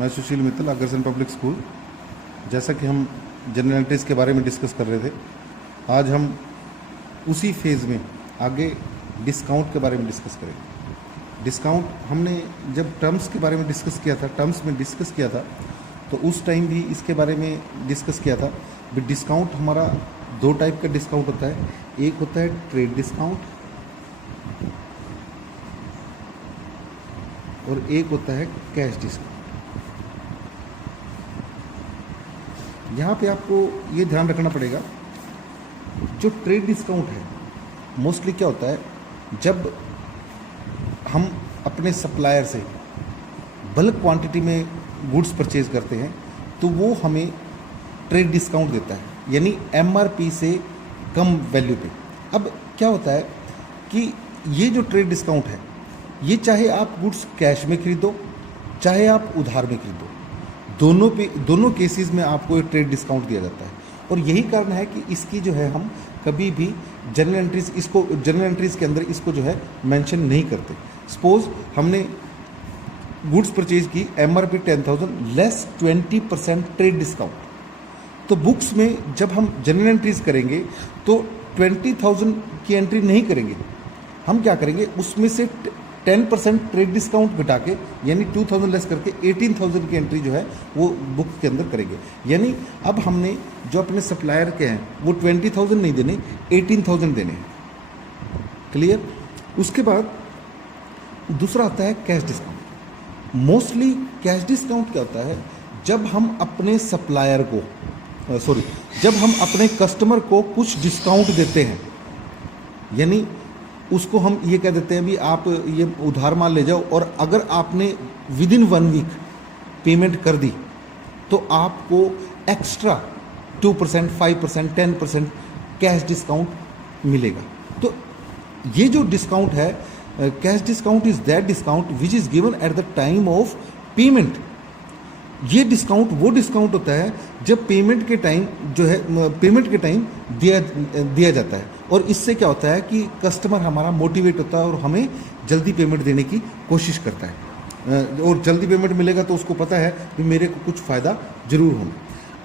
मैं सुशील Mittal, Agrasen public school. जैसा कि हम जनरल एंट्रीज के बारे में डिस्कस कर रहे थे, आज हम उसी फेज़ में आगे डिस्काउंट के बारे में डिस्कस करेंगे। डिस्काउंट हमने जब टर्म्स के बारे में डिस्कस किया था, तो उस टाइम भी इसके बारे में डिस्कस किया था। डिस्काउंट हमारा दो टाइप का डिस्काउंट होता है। एक होता है ट्रेड डिस्काउंट और एक होता है कैश डिस्काउंट। यहाँ पे आपको ये ध्यान रखना पड़ेगा, जो ट्रेड डिस्काउंट है मोस्टली क्या होता है, जब हम अपने सप्लायर से बल्क क्वांटिटी में गुड्स परचेज करते हैं तो वो हमें ट्रेड डिस्काउंट देता है, यानी एमआरपी से कम वैल्यू पे। अब क्या होता है कि ये जो ट्रेड डिस्काउंट है, ये चाहे आप गुड्स कैश में खरीदो चाहे आप उधार में खरीदो, दोनों केसेस में आपको एक ट्रेड डिस्काउंट दिया जाता है। और यही कारण है कि इसकी जो है हम कभी भी जनरल एंट्रीज के अंदर इसको जो है मेंशन नहीं करते। सपोज हमने गुड्स परचेज की, एमआरपी 10,000 लेस 20% ट्रेड डिस्काउंट, तो बुक्स में जब हम जनरल एंट्रीज करेंगे तो 20,000 की एंट्री नहीं करेंगे। हम क्या करेंगे, उसमें से 10% ट्रेड डिस्काउंट घटा के, यानी 2,000 लेस करके 18,000 की एंट्री जो है वो बुक के अंदर करेंगे। यानी अब हमने जो अपने सप्लायर के हैं वो 20,000 नहीं देने, 18,000 देने हैं। क्लियर। उसके बाद दूसरा आता है cash discount. Mostly cash discount क्या होता है, जब हम अपने सप्लायर को जब हम अपने कस्टमर को कुछ डिस्काउंट देते हैं, यानी उसको हम ये कह देते हैं भी आप ये उधार माल ले जाओ, और अगर आपने विदिन 1 वीक पेमेंट कर दी तो आपको एक्स्ट्रा 2%, 5%, 10% कैश डिस्काउंट मिलेगा। तो ये जो डिस्काउंट है, cash discount is that discount which is given at the time of payment. ये डिस्काउंट वो डिस्काउंट होता है जब पेमेंट के टाइम दिया जाता है। और इससे क्या होता है कि कस्टमर हमारा मोटिवेट होता है और हमें जल्दी पेमेंट देने की कोशिश करता है, और जल्दी पेमेंट मिलेगा तो उसको पता है कि मेरे को कुछ फ़ायदा जरूर होगा।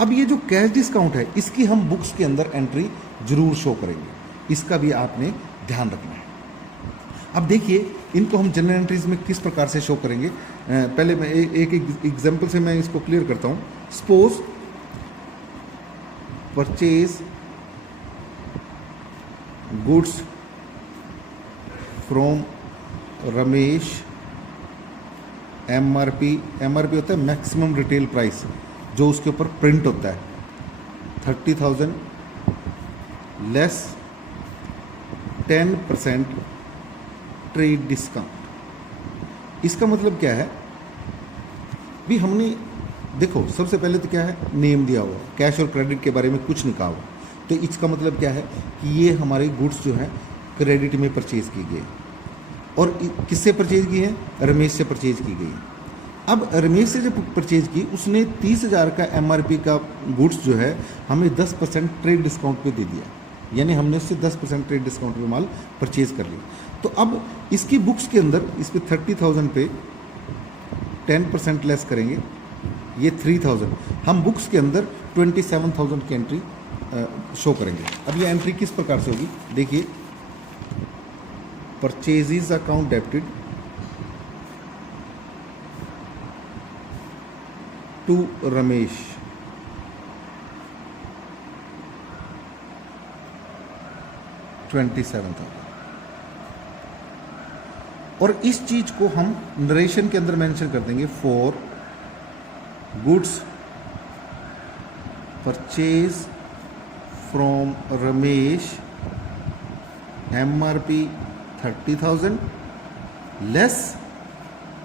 अब ये जो कैश डिस्काउंट है, इसकी हम बुक्स के अंदर एंट्री जरूर शो करेंगे, इसका भी आपने ध्यान रखना है। अब देखिए, इनको हम जनरल एंट्रीज में किस प्रकार से शो करेंगे। पहले मैं एक एग्जांपल से मैं इसको क्लियर करता हूँ। Suppose purchase goods from Ramesh, MRP होता है मैक्सिमम रिटेल प्राइस, जो उसके ऊपर प्रिंट होता है 30,000 लेस 10% ट्रेड डिस्काउंट। इसका मतलब क्या है भी, हमने देखो सबसे पहले तो क्या है, नेम दिया हुआ, कैश और क्रेडिट के बारे में कुछ नहीं कहा हुआ, तो इसका मतलब क्या है कि ये हमारे गुड्स जो है क्रेडिट में परचेज की गई, और किससे परचेज की है, रमेश से परचेज की गई। अब रमेश से जब परचेज की, उसने 30,000 का एमआरपी का गुड्स जो है हमें 10% ट्रेड डिस्काउंट पे दे दिया, यानी हमने उससे 10% ट्रेड डिस्काउंट पे माल परचेज कर लिया। तो अब इसकी बुक्स के अंदर इस पर 30,000 पे 10% लेस करेंगे, ये 3,000, हम बुक्स के अंदर 27,000 की एंट्री शो करेंगे। अब ये एंट्री किस प्रकार से होगी, देखिए, purchases account debited to Ramesh, $27,000। और इस चीज को हम नरेशन के अंदर मेंशन कर देंगे, for goods purchase from Ramesh, MRP 30,000 less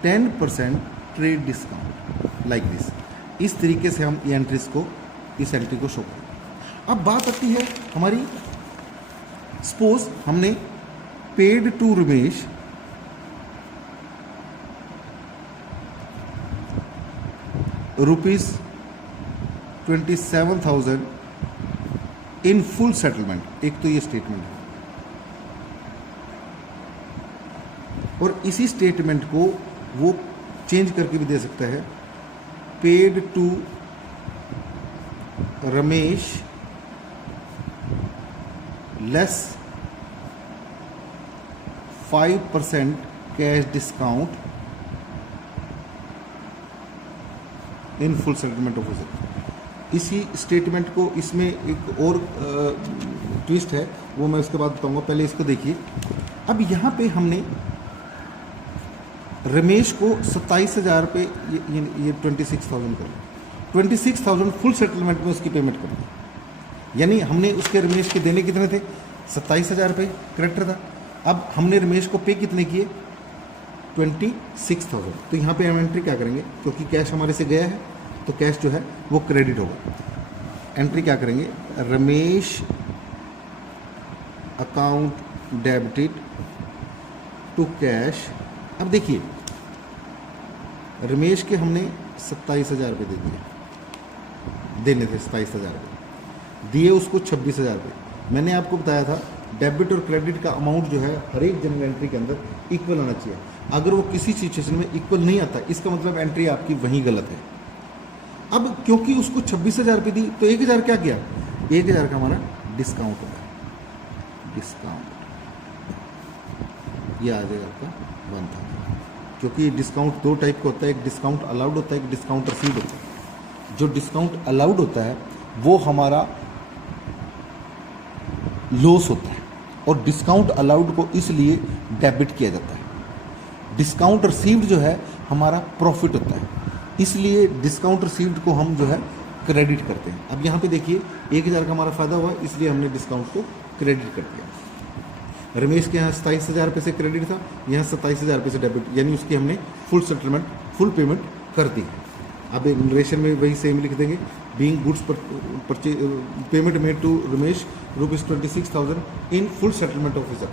10% trade discount, like this. इस तरीके से हम इस एंट्री को शो करेंगे। अब बात आती है हमारी, सपोज हमने paid to Ramesh ₹27,000 in full settlement. एक तो ये स्टेटमेंट है, और इसी स्टेटमेंट को वो चेंज करके भी दे सकता है paid to Ramesh less 5% cash discount in full settlement officer. इसी स्टेटमेंट को इसमें एक और ट्विस्ट है, वो मैं उसके बाद बताऊंगा, पहले इसको देखिए। अब यहाँ पे हमने रमेश को 27,000 रुपये, ये 26,000 कर लिया, 26,000 फुल सेटलमेंट में उसकी पेमेंट कर दी। यानी हमने उसके रमेश के देने कितने थे, 27,000 रुपये करेक्टर था। अब हमने रमेश को पे कितने किए, 26,000। तो यहाँ पे हम एंट्री क्या करेंगे, क्योंकि कैश हमारे से गया है तो कैश जो है वो क्रेडिट होगा। एंट्री क्या करेंगे, Ramesh account debited to cash. अब देखिए रमेश के हमने 27,000 रुपये दे दिए, देने थे 27,000 रुपये, दिए उसको 26,000 रुपये। मैंने आपको बताया था डेबिट और क्रेडिट का अमाउंट जो है हर एक जनरल एंट्री के अंदर इक्वल आना चाहिए। अगर वो किसी सिचुएशन में इक्वल नहीं आता, इसका मतलब एंट्री आपकी वहीं गलत है। अब क्योंकि उसको 26,000 रुपये दी तो 1,000 क्या किया, 1,000 का हमारा डिस्काउंट होगा, डिस्काउंट ये आ जाएगा आपका 1,000। क्योंकि डिस्काउंट दो टाइप का होता है, एक डिस्काउंट अलाउड होता है, एक डिस्काउंट रिसीव्ड होता है। जो डिस्काउंट अलाउड होता है वो हमारा लॉस होता है, और डिस्काउंट अलाउड को इसलिए डेबिट किया जाता है। डिस्काउंट रिसीव्ड जो है हमारा प्रॉफिट होता है, इसलिए डिस्काउंट रिसीव्ड को हम जो है क्रेडिट करते हैं। अब यहाँ पे देखिए 1,000 का हमारा फायदा हुआ, इसलिए हमने डिस्काउंट को क्रेडिट कर दिया। रमेश के यहाँ 27,000 रुपये से क्रेडिट था, यहाँ 27,000 रुपये से डेबिट, यानी उसकी हमने फुल सेटलमेंट, फुल पेमेंट कर दी। अब नरेशन में वही सेम लिख देंगे, being goods purchase payment made to Ramesh ₹26,000 in full settlement officer.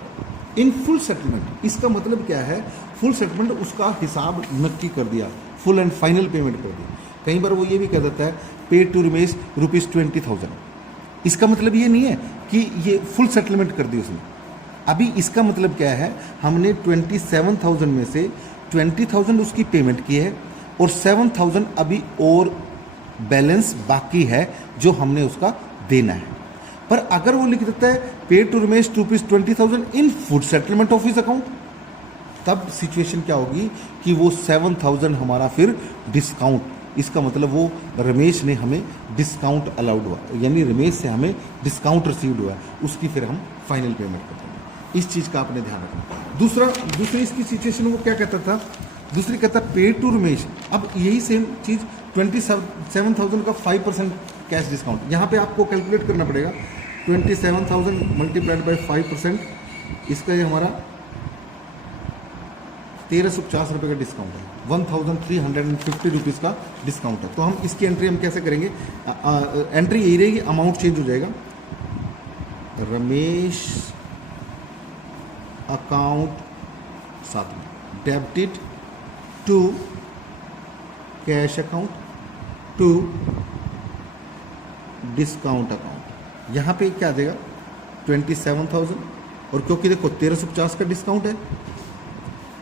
In full settlement इसका मतलब क्या है, फुल सेटलमेंट उसका हिसाब नक्की कर दिया, फुल एंड फाइनल पेमेंट कर दी। कई बार वो ये भी कह देता है पेड टू रमेश ₹20,000, इसका मतलब ये नहीं है कि ये फुल सेटलमेंट कर दी उसने। अभी इसका मतलब क्या है, हमने 27,000 में से 20,000 उसकी पेमेंट की है और 7,000 अभी और बैलेंस बाकी है जो हमने उसका देना है। पर अगर वो लिख देता है paid to Ramesh ₹20,000 in full settlement office account, तब सिचुएशन क्या होगी कि वो 7,000 हमारा फिर डिस्काउंट, इसका मतलब वो रमेश ने हमें डिस्काउंट अलाउड हुआ, यानी रमेश से हमें डिस्काउंट रिसीव्ड हुआ, उसकी फिर हम फाइनल पेमेंट करते हैं। इस चीज़ का आपने ध्यान रखना। दूसरी इसकी सिचुएशन वो क्या कहता था, दूसरी कहता पेड टू रमेश। अब यही सेम चीज़ 27,000 का 5% कैश डिस्काउंट, यहाँ पे आपको कैलकुलेट करना पड़ेगा। 27,000 मल्टीप्लाइड बाई 5%, इसका ये हमारा 1,350 रुपये का डिस्काउंट है, 1,350 रुपीज़ का डिस्काउंट है। तो हम इसकी एंट्री हम कैसे करेंगे, एंट्री यही रहेगी, अमाउंट चेंज हो जाएगा, रमेश अकाउंट साथ में debited to cash account to discount account. यहाँ पे क्या आ जाएगा 27,000, और क्योंकि देखो 1,350 का डिस्काउंट है,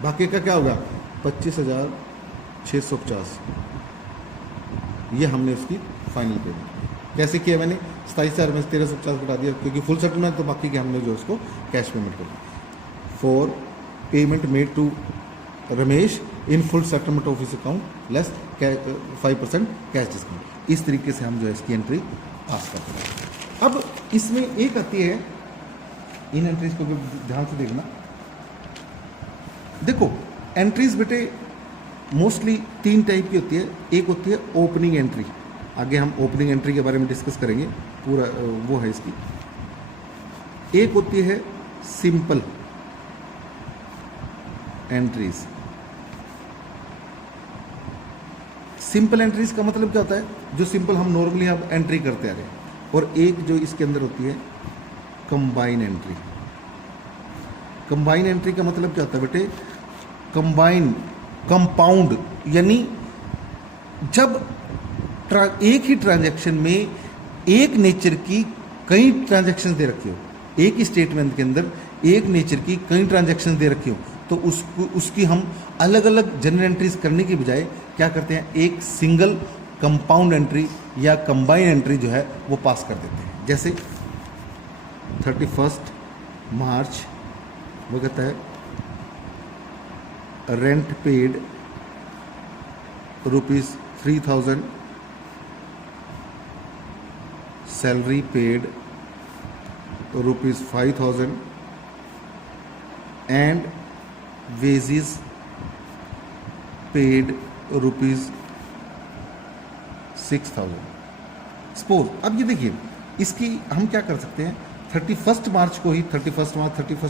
बाकी का क्या होगा 25,650, ये हमने उसकी फाइनल पेमेंट कैसे किया, मैंने 27,000 में 1,350 घटा दिया, क्योंकि फुल सेटलमेंट तो बाकी के हमने जो उसको कैश पेमेंट कर दी। For payment made to Ramesh in full settlement office account less 5% cash discount. इस तरीके से हम जो है इसकी एंट्री पास करते हैं। अब इसमें एक आती है, इन एंट्रीज को भी ध्यान से देखना। देखो एंट्रीज बेटे मोस्टली 3 टाइप की होती है। एक होती है ओपनिंग एंट्री, आगे हम ओपनिंग एंट्री के बारे में डिस्कस करेंगे, पूरा वो है इसकी। एक होती है सिंपल एंट्रीज। सिंपल एंट्रीज का मतलब क्या होता है, जो सिंपल हम नॉर्मली अब एंट्री करते आ रहे हैं। और एक जो इसके अंदर होती है कंबाइन एंट्री। कंबाइन एंट्री का मतलब क्या होता है बेटे, कंबाइन, कंपाउंड, यानी जब एक ही ट्रांजैक्शन में एक नेचर की कई ट्रांजैक्शन दे रखी हो, एक ही स्टेटमेंट के अंदर एक नेचर की कई ट्रांजैक्शन दे रखी हो, तो उसकी हम अलग अलग जनरल एंट्रीज करने के बजाय क्या करते हैं, एक सिंगल कंपाउंड एंट्री या कंबाइन एंट्री जो है वो पास कर देते हैं। जैसे 31 मार्च वो कहता है rent paid ₹3,000, salary paid ₹5,000 and wages paid ₹6,000। Suppose अब ये देखिए, इसकी हम क्या कर सकते हैं, 31 मार्च को ही 31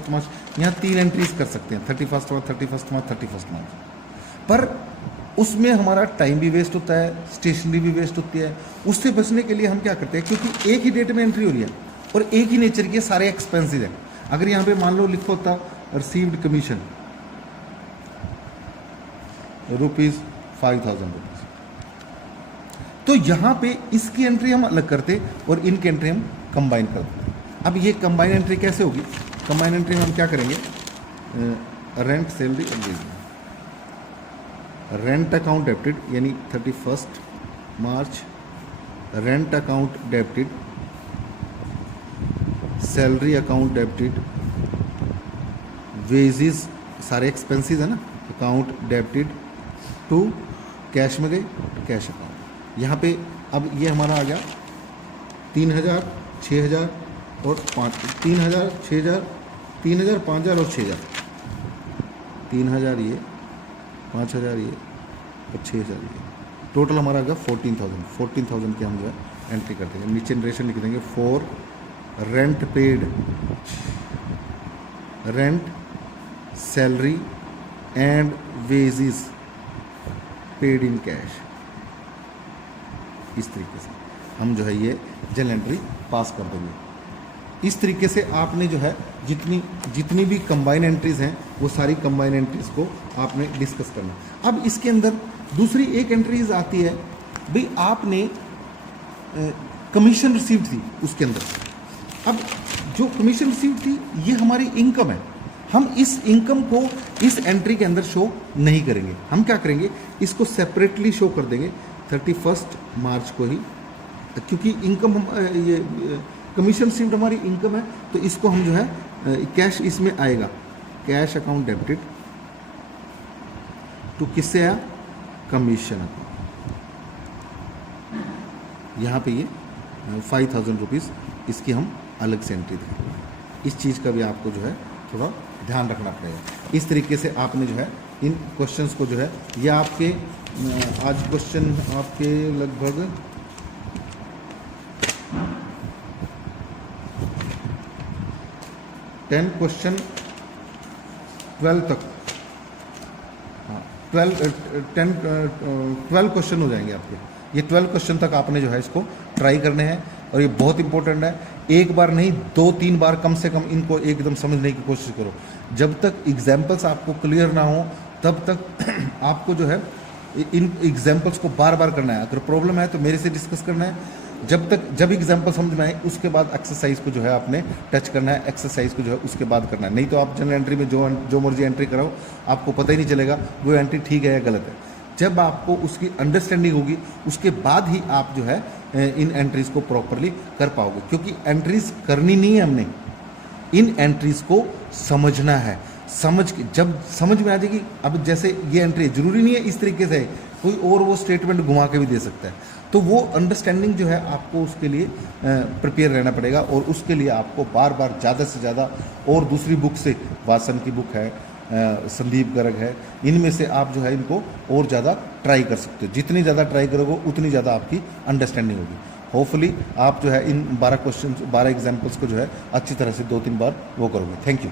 मार्च यहाँ 3 एंट्रीज कर सकते हैं, 31 मार्च। पर उसमें हमारा टाइम भी वेस्ट होता है, स्टेशनरी भी वेस्ट होती है। उससे बचने के लिए हम क्या करते हैं, क्योंकि एक ही डेट में एंट्री हो रही है और एक ही नेचर के सारे एक्सपेंसेस हैं। अगर यहाँ पे मान लो लिखो होता रिसीव्ड कमीशन ₹5,000, तो यहाँ पे इसकी एंट्री हम अलग करते और इनकी एंट्री हम कंबाइन करते। अब ये कंबाइन एंट्री कैसे होगी, कंबाइन एंट्री में हम क्या करेंगे, rent salary average, rent account debited यानी 31 March rent account debited, salary account debited, wages सारे एक्सपेंसेस है ना, अकाउंट डेबिटेड टू कैश में गए तो कैश अकाउंट। यहाँ पे अब ये हमारा आ गया 3,000, 6,000 और 3,000, 6,000, 3,000, 5,000 और 6,000, 3,000 ये, 5,000 ये और 6,000 ये, टोटल हमारा आ गया 14,000 की हम जो है एंट्री करते हैं। नीचे नरेशन लिख देंगे for rent paid, rent salary and wages paid in cash. इस तरीके से हम जो है ये जनरल एंट्री पास कर देंगे। इस तरीके से आपने जो है जितनी भी कंबाइन एंट्रीज हैं वो सारी कंबाइन एंट्रीज को आपने डिस्कस करना। अब इसके अंदर दूसरी एक एंट्रीज आती है, भाई आपने कमीशन रिसीव्ड थी उसके अंदर। अब जो कमीशन रिसीव्ड थी ये हमारी इनकम है, हम इस इनकम को इस एंट्री के अंदर शो नहीं करेंगे। हम क्या करेंगे, इसको सेपरेटली शो कर देंगे 31 मार्च को ही, क्योंकि इनकम हम ये कमीशन रिसीव्ड हमारी इनकम है, तो इसको हम जो है कैश इसमें आएगा, कैश अकाउंट डेबिटेड टू किससे आया, कमीशन अकाउंट। यहाँ पे ये 5,000 रुपीज़ इसकी हम अलग से एंट्री देंगे। इस चीज़ का भी आपको जो है थोड़ा ध्यान रखना पड़ेगा। इस तरीके से आपने जो है इन क्वेश्चंस को जो है, ये आपके आज क्वेश्चन आपके लगभग 10 क्वेश्चन 12 तक, हाँ 12 क्वेश्चन हो जाएंगे आपके। ये 12 क्वेश्चन तक आपने जो है इसको ट्राई करने हैं और ये बहुत इंपॉर्टेंट है। एक बार नहीं 2-3 बार कम से कम इनको एकदम समझने की कोशिश करो। जब तक एग्जाम्पल्स आपको क्लियर ना हो तब तक आपको जो है इन एग्जाम्पल्स को बार बार करना है। अगर प्रॉब्लम है तो मेरे से डिस्कस करना है। जब एग्जाम्पल समझ में आए उसके बाद एक्सरसाइज को जो है आपने टच करना है, एक्सरसाइज को जो है उसके बाद करना है। नहीं तो आप जनरल एंट्री में जो मर्जी एंट्री कराओ आपको पता ही नहीं चलेगा वो एंट्री ठीक है या गलत है। जब आपको उसकी अंडरस्टैंडिंग होगी उसके बाद ही आप जो है इन एंट्रीज को प्रॉपरली कर पाओगे, क्योंकि एंट्रीज करनी नहीं है हमने, इन एंट्रीज को समझना है। जब समझ में आ जाएगी, अब जैसे ये एंट्री जरूरी नहीं है इस तरीके से, कोई और वो स्टेटमेंट घुमा के भी दे सकता है, तो वो अंडरस्टैंडिंग जो है आपको उसके लिए प्रिपेयर रहना पड़ेगा। और उसके लिए आपको बार बार ज़्यादा से ज़्यादा और दूसरी बुक से, वासन की बुक है, संदीप गर्ग है, इनमें से आप जो है इनको और ज़्यादा ट्राई कर सकते हो। जितनी ज़्यादा ट्राई करोगे उतनी ज़्यादा आपकी अंडरस्टैंडिंग होगी। होपफुली आप जो है इन 12 एग्जाम्पल्स को जो है अच्छी तरह से 2-3 बार वो करोगे। Thank you.